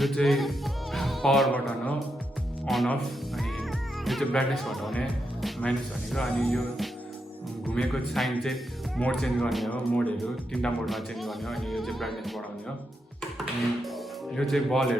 यो चाहिँ power button हो, on off. अनि यो चाहिँ ब्राइटनेस घटाउने, माइनस भनेको। अनि यो घुमेको साइन चाहिँ मोड चेन्ज गर्ने हो, मोडहरू 3टा मोडमा चेन्ज गर्ने हो। अनि यो चाहिँ ब्राइटनेस बढाउने हो। अनि यो चाहिँ बलहरू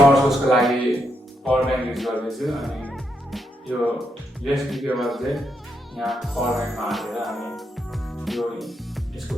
पावर सोर्सको लागि पावर ब्याङ्क युज गर्दैछु। अनि यो युएसबी केबल चाहिँ यहाँ पावर ब्याङ्कमा हालेर अनि यो यसको